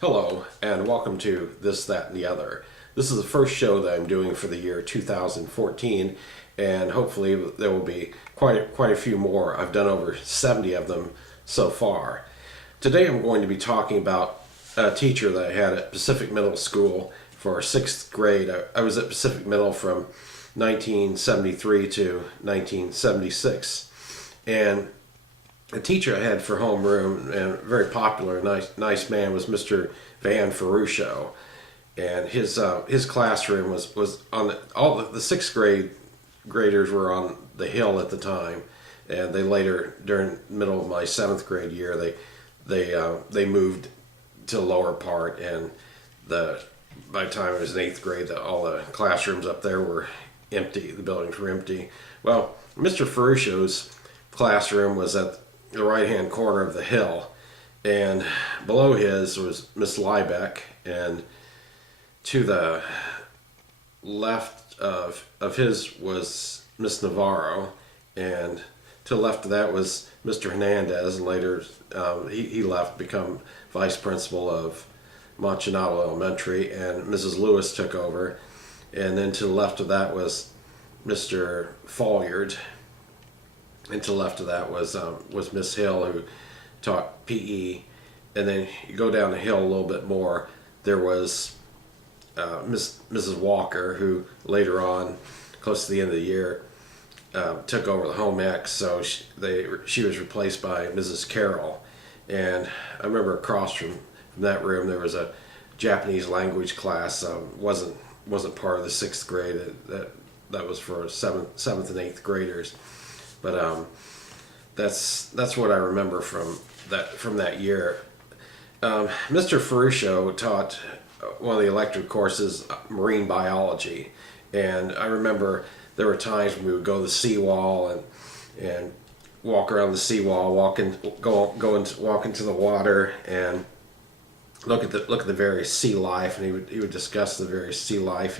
Hello, and welcome to This, That, and the Other. This is the first show that I'm doing for the year 2014, and hopefully there will be quite a few more. I've done over 70 of them so far. Today I'm going to be talking about a teacher that I had at Pacific Middle School for 6th grade. I was at Pacific Middle from 1973 to 1976, and a teacher I had for homeroom, and very popular, nice man, was Mr. Furusho, and his classroom was on the sixth graders were on the hill at the time, and they later, during the middle of my 7th grade year, they moved to the lower part, and by the time I was in 8th grade, all the classrooms up there were empty. The buildings were empty. Well, Mr. Furusho's classroom was at the right-hand corner of the hill, and below his was Miss Liebeck, and to the left of his was Miss Navarro, and to the left of that was Mr. Hernandez, and later he left to become vice principal of Machinado Elementary, and Mrs. Lewis took over, and then to the left of that was Mr. Folliard, and to the left of that was Miss Hill, who taught PE. And then you go down the hill a little bit more, there was Mrs. Walker, who later on, close to the end of the year, took over the home ec, so she was replaced by Mrs. Carroll. And I remember across from that room there was a Japanese language class. Wasn't part of the 6th grade. That was for 7th and 8th graders. But that's what I remember from that year. Mr. Furusho taught one of the elective courses, marine biology, and I remember there were times when we would go to the seawall and walk around the seawall, walk into the water and look at the various sea life, and he would discuss the various sea life.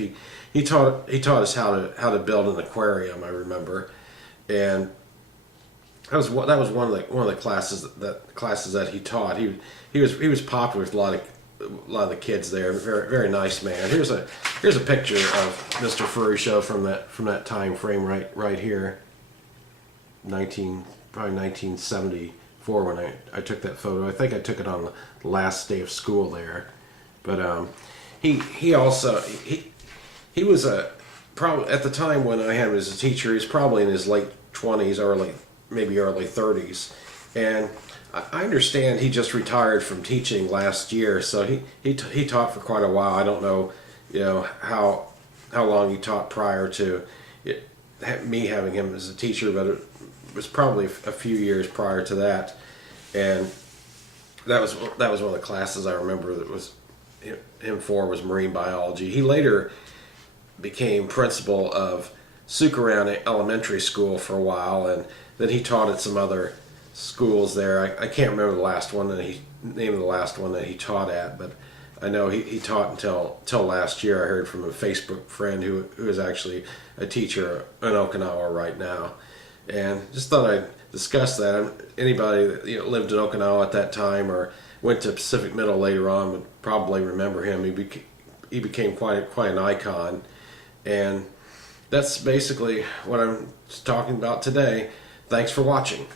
He taught us how to build an aquarium, I remember. And that was one of the classes that he taught. He was popular with a lot of the kids there. Very very nice man. Here's a picture of Mr. Furusho from that time frame right here. Probably 1974 when I took that photo. I think I took it on the last day of school there. But he was probably at the time when I had him as a teacher, he's probably in his late 20s, maybe early 30s, and I understand he just retired from teaching last year. So he taught for quite a while. I don't know, how long he taught prior to me having him as a teacher, but it was probably a few years prior to that, and that was one of the classes I remember that was him for was marine biology. He later became principal of Sukaran Elementary School for a while, and then he taught at some other schools there. I can't remember the last one that he taught at, but I know he taught until last year. I heard from a Facebook friend who is actually a teacher in Okinawa right now, and just thought I'd discuss that. Anybody that lived in Okinawa at that time or went to Pacific Middle later on would probably remember him. He became quite an icon, and that's basically what I'm talking about today. Thanks for watching.